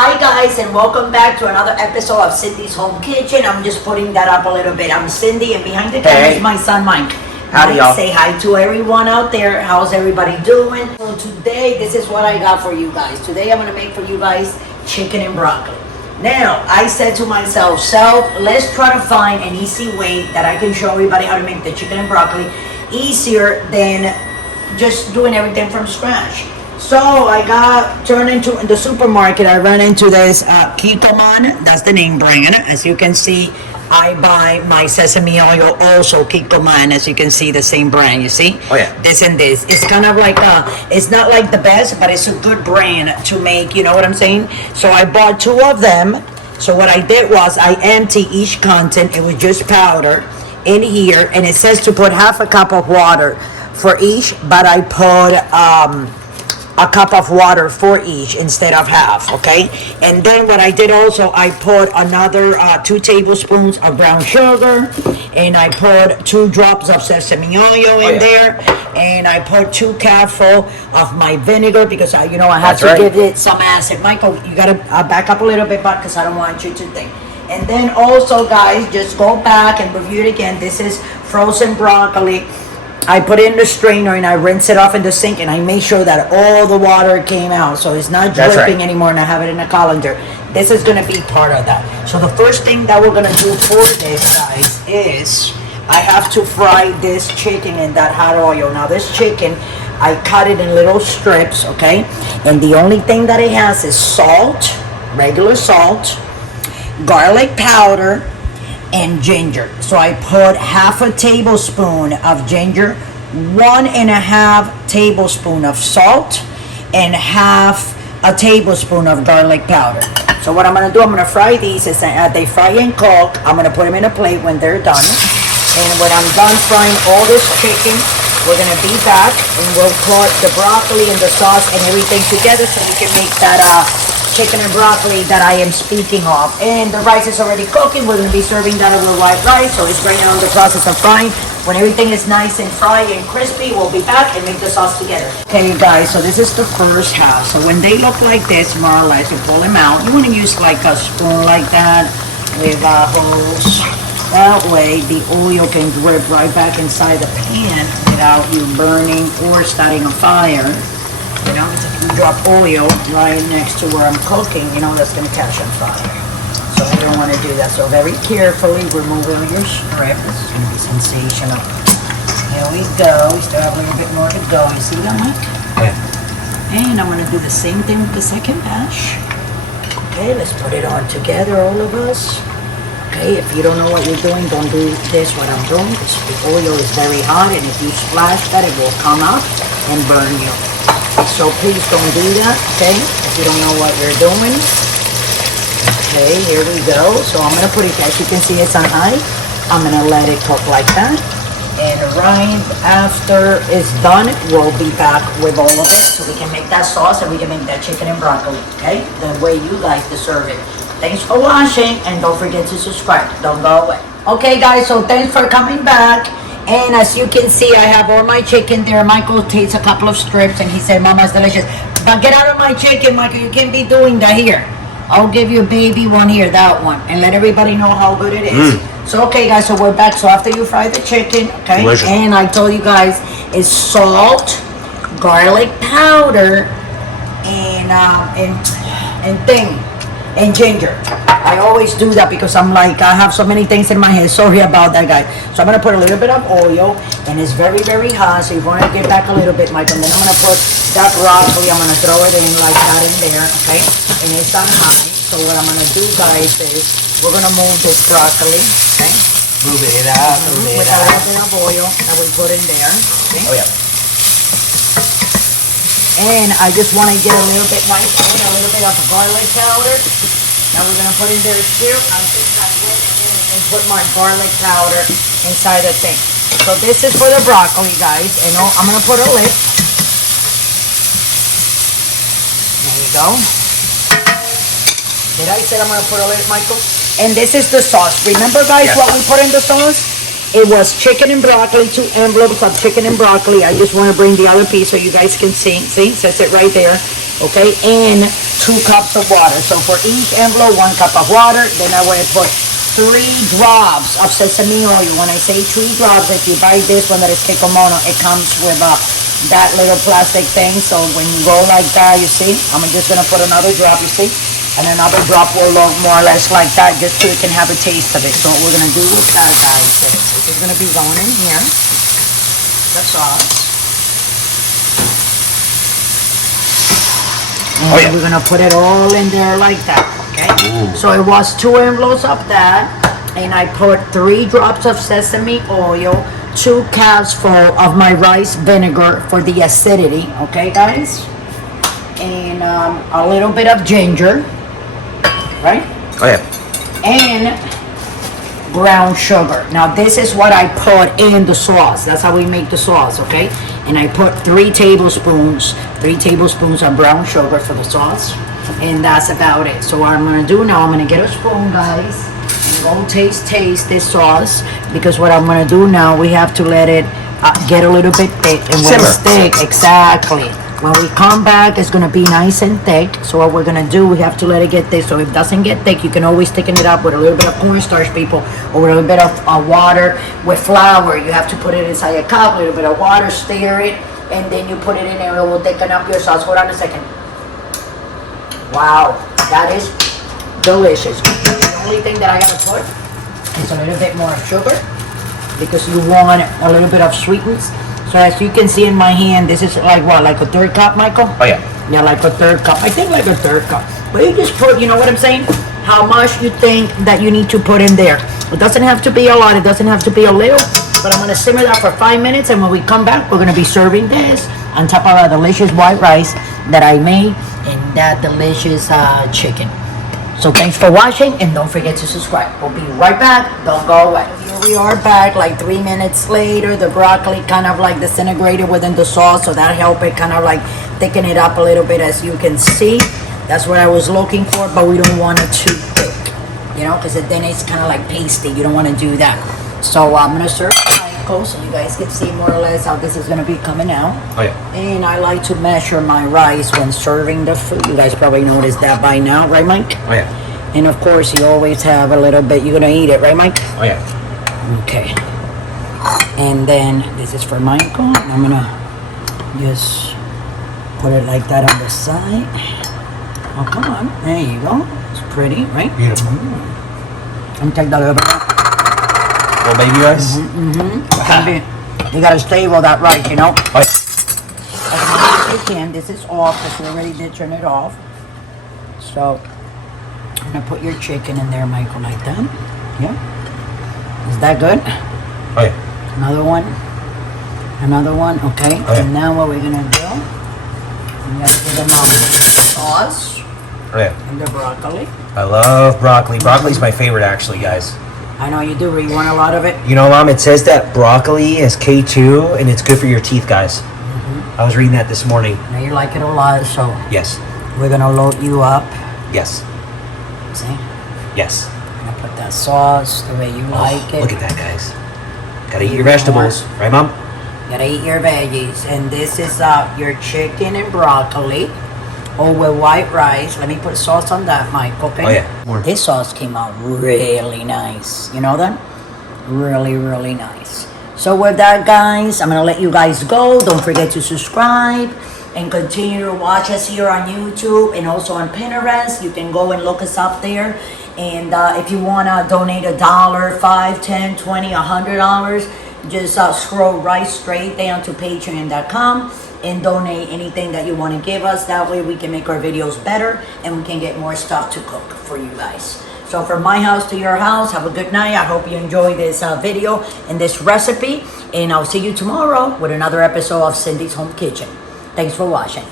Hi guys, and welcome back to another episode of Cindy's Home Kitchen. I'm just putting that up a little bit. I'm Cindy, and behind the camera is my son Mike. Howdy, y'all. Say hi to everyone out there. How's everybody doing? So today, this is what I got for you guys. Today I'm gonna make for you guys chicken and broccoli. Now, I said to myself, let's try to find an easy way that I can show everybody how to make the chicken and broccoli easier than just doing everything from scratch. So I turned into in the supermarket. I ran into this Kikoman. That's the name brand. As you can see, I buy my sesame oil also Kikoman. As you can see, the same brand. You see? Oh yeah. This and this. It's kind of like it's not like the best, but it's a good brand to make. You know what I'm saying? So I bought 2 of them. So what I did was I emptied each content. It was just powder in here, and it says to put half a cup of water for each, but I put a cup of water for each instead of half, okay? And then what I did also, I put another 2 tablespoons of brown sugar, and I put 2 drops of sesame oil in there, and I put 2 cupfuls of my vinegar because I have to give it some acid. Michael, you gotta back up a little bit, because I don't want you to think. And then also, guys, just go back and review it again. This is frozen broccoli. I put it in the strainer and I rinse it off in the sink, and I make sure that all the water came out, so it's not dripping anymore, and I have it in a colander. This is going to be part of that. So the first thing that we're going to do for this, guys, is I have to fry this chicken in that hot oil. Now this chicken, I cut it in little strips, okay? And the only thing that it has is salt, regular salt, garlic powder, and ginger. So I put half a tablespoon of ginger, 1.5 tablespoon of salt, and half a tablespoon of garlic powder. So what I'm gonna do, I'm gonna fry these. As they fry and cook, I'm gonna put them in a plate when they're done. And when I'm done frying all this chicken, we're gonna be back and we'll put the broccoli and the sauce and everything together so we can make that chicken and broccoli that I am speaking of. And the rice is already cooking. We're going to be serving that with white rice, so it's right now in the process of frying. When everything is nice and fried and crispy, we'll be back and make the sauce together. Okay, you guys, so this is the first half. So when they look like this, more or less, you pull them out. You want to use like a spoon like that with a hose. That way the oil can drip right back inside the pan without you burning or starting a fire. You know, if you drop oil right next to where I'm cooking, that's going to catch on fire. So I don't want to do that. So very carefully remove all your strip. This is going to be sensational. Here we go. We still have a little bit more to go. You see that, Mike? Yeah. And I'm going to do the same thing with the second batch. Okay, let's put it on together, all of us. Okay, if you don't know what you're doing, don't do this, what I'm doing. The oil is very hot, and if you splash that, it will come up and burn you. So please don't do that, okay? If you don't know what you're doing. Okay, here we go. So I'm gonna put it, as you can see, it's on high. I'm gonna let it cook like that. And right after it's done, we'll be back with all of it so we can make that sauce and we can make that chicken and broccoli, okay? The way you like to serve it. Thanks for watching, and don't forget to subscribe. Don't go away. Okay, guys, so thanks for coming back. And as you can see, I have all my chicken there. Michael takes a couple of strips and he said, Mama, it's delicious. But get out of my chicken, Michael. You can't be doing that here. I'll give you a baby one here, that one. And let everybody know how good it is. So, okay, guys, so we're back. So after you fry the chicken, okay? Delicious. And I told you guys, it's salt, garlic powder, and ginger. I always do that because I'm like, I have so many things in my head. Sorry about that, guys. So I'm going to put a little bit of oil, and it's very, very hot. So you want to get back a little bit, Michael. And then I'm going to put that broccoli. I'm going to throw it in like that in there, okay? And it's on high. So what I'm going to do, guys, is we're going to move this broccoli, okay? Move it up, with a little bit of oil that we put in there, okay? Oh, yeah. And I just want to get a little bit nice and a little bit of garlic powder. Now we're going to put in there too. I think I went in and put my garlic powder inside the thing. So this is for the broccoli, guys. And I'm going to put a lid. There you go. Did I say I'm going to put a lid, Michael? And this is the sauce. Remember, guys, what we put in the sauce? It was chicken and broccoli, 2 envelopes of chicken and broccoli. I just want to bring the other piece so you guys can see. See, it says it right there. Okay, and 2 cups of water. So for each envelope, 1 cup of water. Then I want to put 3 drops of sesame oil. When I say 3 drops, if you buy this one that is Kikomono, it comes with that little plastic thing. So when you go like that, you see, I'm just gonna put another drop, you see, and another drop will look more or less like that, just so you can have a taste of it. So what we're gonna do with that, guys, is this is gonna be going in here, the sauce. And we're gonna put it all in there like that, okay? Ooh. So it was 2 envelopes of that, and I put 3 drops of sesame oil, 2 cans full of my rice vinegar for the acidity, okay, guys? And a little bit of ginger, right? Oh yeah. And brown sugar. Now this is what I put in the sauce. That's how we make the sauce, okay? And I put 3 tablespoons of brown sugar for the sauce, and that's about it. So what I'm gonna do now, I'm gonna get a spoon, guys, and go taste this sauce, because what I'm gonna do now, we have to let it get a little bit thick, and when it's thick, exactly. When we come back, it's gonna be nice and thick. So what we're gonna do, we have to let it get thick. So if it doesn't get thick, you can always thicken it up with a little bit of cornstarch, people, or with a little bit of water with flour. You have to put it inside a cup, a little bit of water, stir it, and then you put it in there, and it will thicken up your sauce. Hold on a second. Wow, that is delicious. The only thing that I gotta put is a little bit more sugar, because you want a little bit of sweetness. So as you can see in my hand, this is like what, like a 3rd cup, Michael? Oh yeah. Yeah, like a 3rd cup. I think like a 3rd cup. But you just put, you know what I'm saying? How much you think that you need to put in there. It doesn't have to be a lot, it doesn't have to be a little, but I'm gonna simmer that for 5 minutes, and when we come back, we're gonna be serving this on top of a delicious white rice that I made, and that delicious chicken. So thanks for watching, and don't forget to subscribe. We'll be right back. Don't go away. Here we are back like 3 minutes later. The broccoli kind of like disintegrated within the sauce, so that helped it kind of like thicken it up a little bit, as you can see. That's what I was looking for, but we don't want it too thick, you know, because then it's kind of like pasty. You don't want to do that. So I'm going to serve Michael, so you guys can see more or less how this is going to be coming out. Oh yeah. And I like to measure my rice when serving the food. You guys probably noticed that by now, right, Mike? Oh yeah. And of course, you always have a little bit. You're gonna eat it, right, Mike? Oh yeah. Okay. And then this is for Michael. I'm gonna just put it like that on the side. Oh, come on. There you go. It's pretty, right? Beautiful. And take that little bit. Well, baby rice. You gotta stay with that rice, you know. Oh, yeah. As much as you can. This is off because we already did turn it off. So I'm gonna put your chicken in there, Michael, like that. Yeah. Is that good? Oh yeah. Another one. Another one. Okay. Oh, yeah. And now what we're gonna do? We have to put them on the sauce Oh yeah. and the broccoli. I love broccoli. Broccoli's my favorite, actually, guys. I know you do. You want a lot of it. You know, Mom, it says that broccoli is K2 and it's good for your teeth, guys. I was reading that this morning. Now you like it a lot, so Yes. we're gonna load you up. Yes. See? Yes. I'm gonna put that sauce the way you like it. Look at that, guys. Gotta eat your vegetables, right, Mom? Gotta eat your veggies. And this is your chicken and broccoli. Oh, with white rice. Let me put sauce on that, Mike, okay? Oh, yeah. More. This sauce came out really nice. You know that? Really, really nice. So with that, guys, I'm gonna let you guys go. Don't forget to subscribe and continue to watch us here on YouTube and also on Pinterest. You can go and look us up there. And if you wanna donate $1, $5, $10, $20, $100, just scroll right straight down to patreon.com and donate anything that you want to give us. That way we can make our videos better and we can get more stuff to cook for you guys. So from my house to your house, have a good night. I hope you enjoy this video and this recipe, and I'll see you tomorrow with another episode of Cindy's Home Kitchen. Thanks for watching.